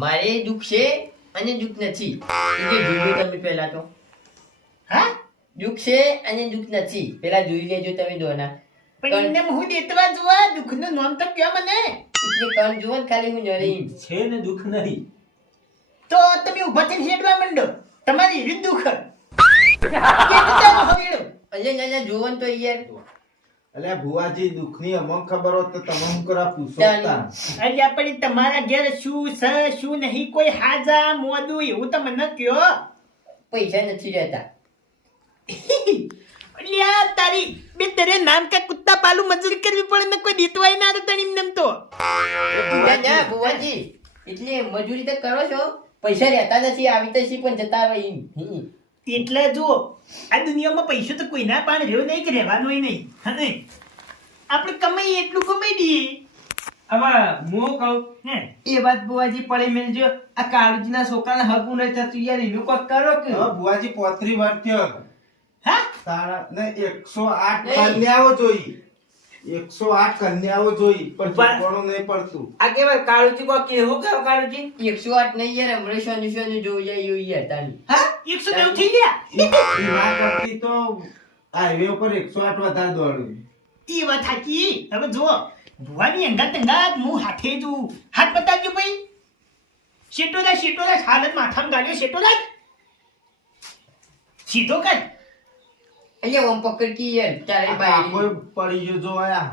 મારે દુઃખ છે અને દુઃખ નથી. એ જે જોઈ તમે પહેલા તો. હા? દુઃખ છે અને દુઃખ નથી. પહેલા જોઈ લેજો તમે દોના. પણ એને હું દેતવા જોવા દુઃખનું નામ તો કયો મને? એટલે કણ જુઓ ખાલી હું નરી છે ને દુઃખ નહીં. તો તમે ઊભા થઈને હેડવા માંડો. તમારી રીત દુઃખ. કેટલું તારું હવેડું? અલ્યા ના ના જોવો ને તો યાર. અલ્યા ભુવાજી દુઃખની અમુક ખબર હોત તો તમે હું કરવા પૂછો ચાલ. અલ્યા પણ તમારા ઘેર શું છે શું નહીં? કોઈ હાજા મોદું એવું તમે મને કયો. પૈસા નથી રહેતા. અલ્યા તારી બે તેરે નામ કે કુત્તા પાલુ મજૂરી કરવી પડે ને કોઈ દીતવાય ના તો તણી એમ તો. ના ના એટલે મજૂરી તો કરો છો. પૈસા રહેતા નથી આવી તો સી પણ જતા રહે. એટલે જો આ દુનિયામાં પૈસો તો કોઈના પણ રહ્યો નહીં કે રહેવાનો નહીં હા આપણે કમાઈએ એટલું કમાઈ દઈએ. હવે હું કહું હે? એ વાત બુવાજી પડે મેલજો. આ કાળજીના છોકરાને હગું નહીં થતું યાર એનું કોક કરો કે? હા ભુવાજી પોત્રી વાર થયો. હા? તારા ને એકસો આઠ. કન્યાઓ જોઈ. એકસો આઠ કન્યાઓ જોઈ પણ. ચૂકવાનું નહીં પડતું. આ કેવાય કાળુજી કોક કેવું કહો કાળુજી? એકસો આઠ નહીં યાર હમણાં સોનું સોનું જોઈ જાય એવું યાર તાની હા? એકસો નેવું થઈ ગયા? કરતી તો હાઈવે ઉપર એકસો આઠ વધારે દોડ્યું. એ વાત સાચી હવે જુઓ ભુવાની અંગાત અંગાત હું હાથે જુ હાથ બતાવજો ભાઈ. શેટોલા શેટોલા હાલત માથામાં ગાડ્યો શેટોલા સીધો કર. અલ્યા ઓમ પકડ કી યાર ચારે આ કોઈ પડી ગયો જો આયા.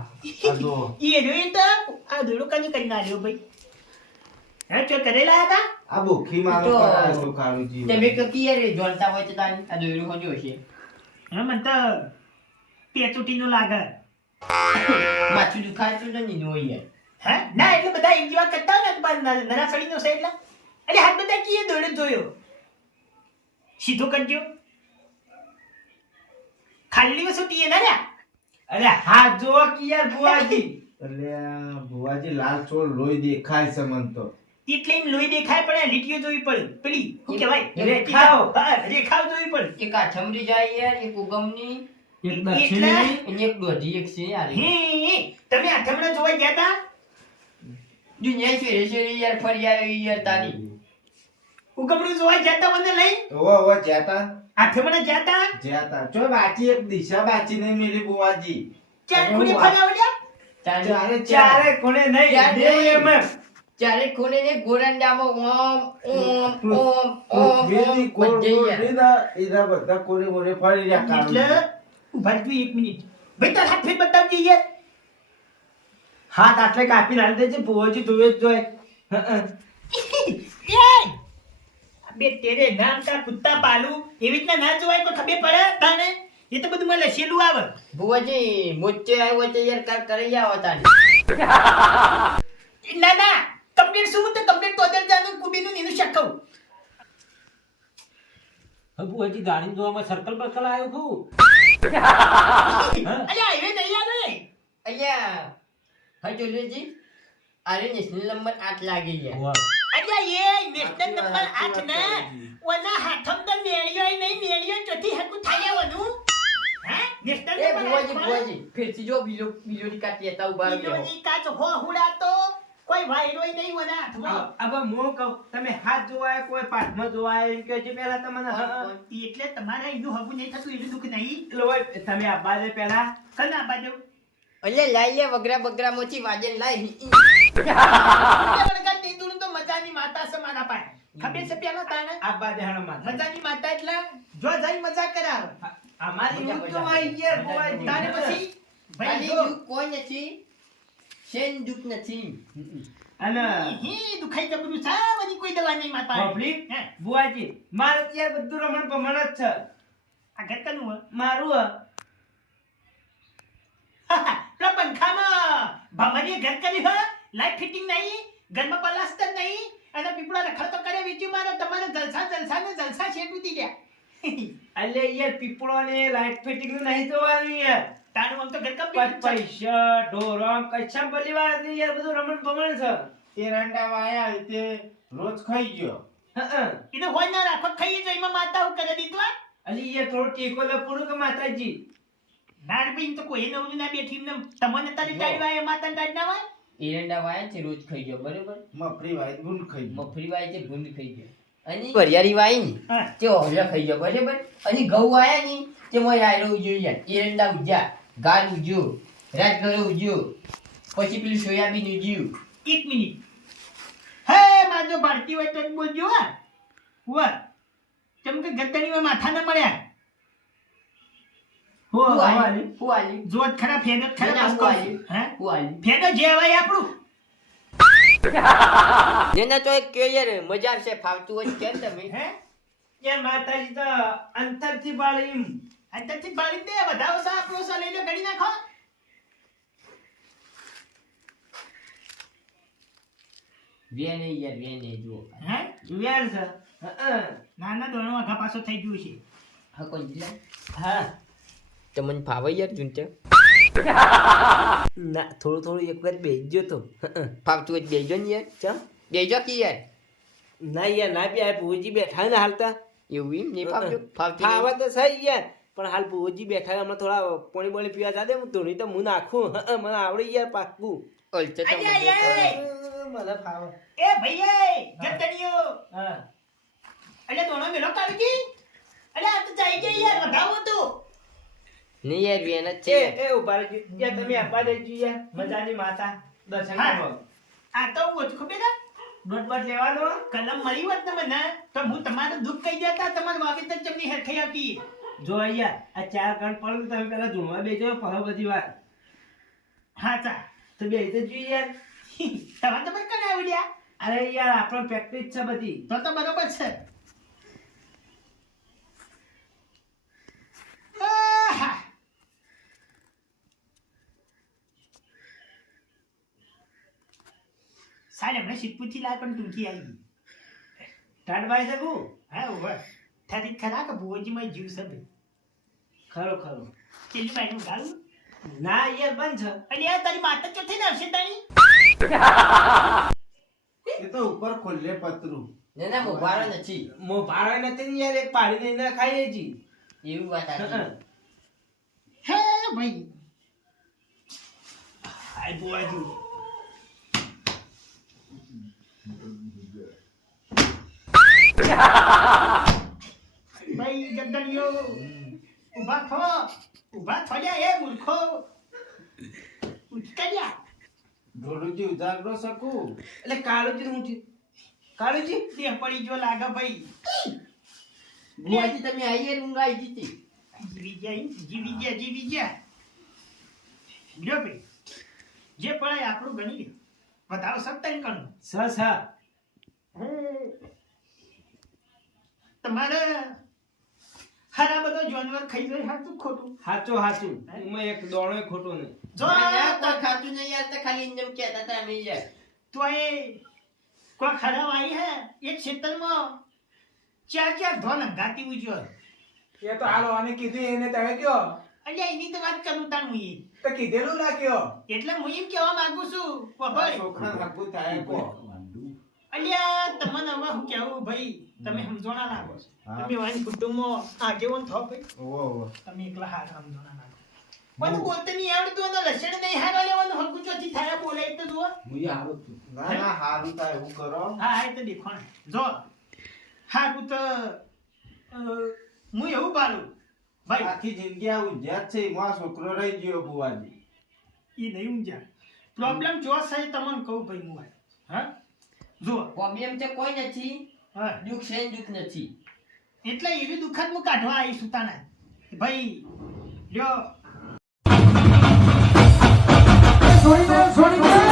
આજો ઈ રહ્યો તો આ ધોળો કની કરી નાખ્યો ભાઈ. હે ચો કરેલા હતા? આ ભૂખી મારો તો- કરાયો તો કાળુજી તમે કી યાર જોલતા હોય તો તાન આ દોયરું હોજો છે હે મન તો પેચુટીનો લાગે. માથું દુખાય તો નહીં હોય હે? ના એટલે બધા એક જેવા કરતા હોય ને તો નરા નરા સળીનો છે એટલે. એટલે હાથ બધા કીએ દોડે જોયો. સીધો કરજો. ખાલી વસ્તુ ટીએ ના અરે હા જો કે યાર બુવાજી અરે આ લાલ ચોળ લોહી દેખાય છે મન તો. એમ લોહી દેખાય પણ લીટીઓ જોવી પડે. પેલી શું કહેવાય? રેખાઓ. હા, રેખાઓ જોવી પડે. એક આથમરી જાય યાર એક ઉગમની. એક દક્ષિણી. અને એક દોઢી એક છે યાર. હે તમે આથમણા જોવા ગયા હતા દુનિયા શેરે છે યાર ફરી આવી યાર તારી. ઉગમણું જોવા ગયા હતા મને લઈ? ઓ ઓવો જ્યાતા આથમણા મને જાતા જાતા ચો બાચી એક દિશા બાચી નહીં મેરી બુવાજી. ચાર કોને ફરાવડ્યા ચારે ચારે કોને નહીં ચાર એમ ચારે કોને ને ગોરંડામાં ઓમ ઓમ ઓમ ઓમ ઓમ કોર બધે એના બધા કોને કોરે ફરી રહ્યા એટલે ભાઈ એક મિનિટ. ભાઈ તાર હાથ ફેર બતાવજે યાર. હાથ આટલે કાપી નાખી દેજે બુવાજી તું જ જોય. હા હં. એ બે તેરે નામ કા કુત્તા પાલુ? એવી રીતના ના જોવાય તો ખબર પડે તાને એ તો બધું મને લસેલું આવે. ભુવાજી મોચે આવ્યો છે યાર કાલ કરી આવો તાની ના ના. કમ્પ્લીટ શું તો કમ્પ્લીટ તોદર જાનું કુબીનું નીનું શાક ખાવું હવે ગાડી જોવામાં સર્કલ બર્કલ આવ્યો છું. અરે હાઈવે નહીં આવે. અલ્યા હા જોલેજી આરે નેશનલ નંબર આઠ લાગી ગયા. વાહ. એ નેશનલ નંબર આઠ ના ઓના હાથમ તો મેળ્યો નહીં મેળ્યો ચોથી હકુ થાય આવવાનું હે નેશનલ નંબર ભુવાજી આઠ ફેરથી જો બીજો બીજો કાઢી હતા ઊભા રહ્યો બીજોની કાચ હો હુડા તો કોઈ વાયરોય નહીં ઓના હાથમાં હવે હું કહું તમે હાથ જોવાય કોઈ પાઠમાં જોવાય એમ કે પહેલા તમને હં, હં. એટલે તમારા એનું હગું નહીં થતું એનું દુઃખ નહીં એટલે તમે આ બાજે પહેલા કના બાજુ અલ્યા લાઈ લે વગરા બગરા મોથી વાજન લાઈ મજાની માતા છે મારા પાસે. ખબર છે પેલા તાને આ બાજે હણમાં મજાની માતા એટલે જો જઈ મજા કરાવે. અમારી હું તો. જોવાય યાર. મજા. તાને પછી? ભાઈ જો. કોઈ નથી શેન દુખ નથી. અને હી દુખાઈ જબરું સાવની કોઈ દવા નહીં માતા. પબ્લિક બુઆજી મારે અત્યારે બધું રમણ ભમણ જ છે. આ ઘર કનું હે? મારું હે. પેલા પંખામાં. ઘર કરી હે લાઈટ ફિટિંગ નહીં ઘરમાં પલાસ્તર નહીં અને પીપળાને તો કરે વેચ્યું મારે તમારે જલસા જલસા ને જલસા શેઠ ઉતી ગયા અલે યાર પીપળો ને લાઈટ ફિટિંગનું નહીં જોવાનું યાર. તાણું આમ તો ઘર પૈસા ઢોરમ કચ્છા બલી વાત નહીં યાર બધું રમણ ભમણ છે. એ રંડા વાયા તે રોજ ખાઈ ગયો. હં, હં. એને હોય ના રાખો ખાઈ તો એમાં માતા હું કરે દીધું અલી યાર થોડો ટેકો પૂરું કે માતાજી. નાર ભાઈ તો કોઈ નવું ના બેઠી તમને તારી ટાળી વાય માતા ટાળી ના વાય એરંડા વાયા છે રોજ ખાઈ ગયો બરોબર? મફરી વાય ગુંડ ખાઈ ગયો. મફરી વાય છે ભૂંડ ખાઈ ગયો અને વરિયાળી વાય ને? તે ઓલા ખાઈ ગયો બરાબર? અને ઘઉં વાયા ને તે મોય આયરો ઉજ્યો યાર એરંડા ઉજ્યા ગાલ ઉજ્યો રાજગરો ઉજ્યો પછી પેલું સોયાબીન ઉજ્યું. એક મિનિટ. હે માજો ભારતી હોય તો બોલજો હા. વા કેમ કે ગદ્દણીમાં માથા ના મળ્યા? હો હું હવાલી આલ્યું? હું આલ્યું? જોત ખરા ફેદ ખરા ના, બસ હું કહું આલ્યું. છું. હે? હું ફેદ જે હવાય આપણું. જેના તો એક કયો મજા આવશે ફાવતું હોય તો તમે? હે? યાર માતાજી તો અંતરથી બાળી અંતરથી બાળી દે વધાવો સા આપણો સા લઈ લો ગળી નાખો. વે નહીં યાર વે નહીં જુઓ. હે? જોયા છે. નાના દોણો આઘા પાછો થઈ ગયું છે. હા કોઈ હા. તમને ફાવે યાર જુનતે ના થોડું થોડું એક વાર બેસજો તો. ફાવતું હોય તો બેજો ને યાર. ચમ? બેજો કે યાર? ના યાર ના બી આ પૂજી બેઠા ને હાલતા. એવું એમ? નહીં ફાવજો ફાવતી? ખાવા તો સહી યાર. પણ હાલ ભુવજી બેઠા હમણાં થોડા પાણી બોણી પીવા જાદે હું ધોણી તો હું નાખું. મને આવડે યાર પાકું ઓલચે તો મને ફાવે. એ ભઈએ ગદ્દણીઓ હા. અલે દોણો મેલો કાઢી અલે આ તો જાય છે યાર વધાવો તો નહીં યાર વેન જ છે. એ એ ઊભા રહેજો. યાર તમે આપવા દેજો યાર. મજાની માતા. દર્શન. કરો આ તો ઓછું ખબર છે? દોઢ બાટ લેવાનો કલમ મળી હોત ને મને તો હું તમારું દુઃખ કહી દેતા તમારું વાવેતર ચમની હેરખાઈ આપી જો અહીંયા આ ચાર કણ પડ્યું તમે પેલા ધૂણવા બેજો પહો બધી વાર. હા ચા. તો બે તો જોઈએ યાર. તમારે તો પણ કને આવડ્યા. અરે યાર આપણને પ્રેક્ટિસ છે બધી. તો તો બરોબર છે. સાલે હમણાં સિદ્ધપુરથી લાય પણ ટૂંકી આવી ગઈ. ટાટ બાઈ શકું હા ઓવે થારી ખરા કે ભુવોજીમાં જીવ સભે ખરો ખરો. કેટલી બાઈનું ગાળું ના યાર બંધ છે. અને યાર તારી માતા ચો થઈને આવશે તારી? એ તો ઉપર ખોલે પતરું. ને ના મોબારો નથી. મો ભાડે નથી ને યાર એક પાડી ને ખાઈએ જી એવું વાત. હે ભાઈ. હાય ભુવાજી. ભાઈ ગદ્દલીઓ ઊભા થો. ઊભા થયા એ મૂર્ખો. ઉચકડ્યા. ઢોળુજી ઉધાર ઉજાગરો શકું? એટલે કાળુજી હું કાળુજી દેહ પડી જો લાગે ભાઈ. બુઆજી તમે આઈએ ઊંઘ આવી જીતી જીવી ગયા જીવી ગયા જીવી ગયા. લ્યો ભાઈ. જે પડાય આપણું ગણી લ્યો. વધારો સત્તા ને કણું સ સ તમારે હારા બધો જાનવર ખાઈ જાય હાચું ખોટું? હાચો હાચું. એમાં એક દોણો ખોટો નહીં. જો તો ખાતું નહીં યાર તો ખાલી એમ કહેતા હતા અમે યાર. તો એ કોઈ ખરાબ આવી હે એક ખેતરમાં ચાર ચાર ધોન ગાતી ઉજ્યો એ તો હાલો અને કીધું એને તમે કયો? અલ્યા એની તો વાત કરું તાણ હું તો કીધેલું ના કયો? એટલે હું એમ કહેવા માંગુ છું છોકરા હકું થાય કો અલ્યા તમને હવે હું ભાઈ તમે સમજોણા નાખો હા. તમે કુટુંબમાં આગેવાન ભાઈ. તમે એકલા હાથ સમજોણા નાખો પણ બોલતે નહીં આવડતું અને લસણ નહીં હારવા લેવાનું ચોથી થાય બોલાય તો જુઓ. ના ના હારું થાય એવું કરો. હા હા એ તો દેખો જો હારું તો હું એવું પાડું. ભાઈ આખી જિંદગી આ ઊંઝ્યા જ છે એમાં છોકરો રહી ગયો બુવાજી. એ નહીં ઊંઝા પ્રોબ્લેમ જો છે તમને કહું ભાઈ હું હા? જુઓ. કોમી છે કોઈ નથી. દુઃખ છે દુઃખ નથી. એટલે એવી દુઃખદ હું કાઢવા આવી સુતાના. ભાઈ લ્યો. છોડી દે છોડી દે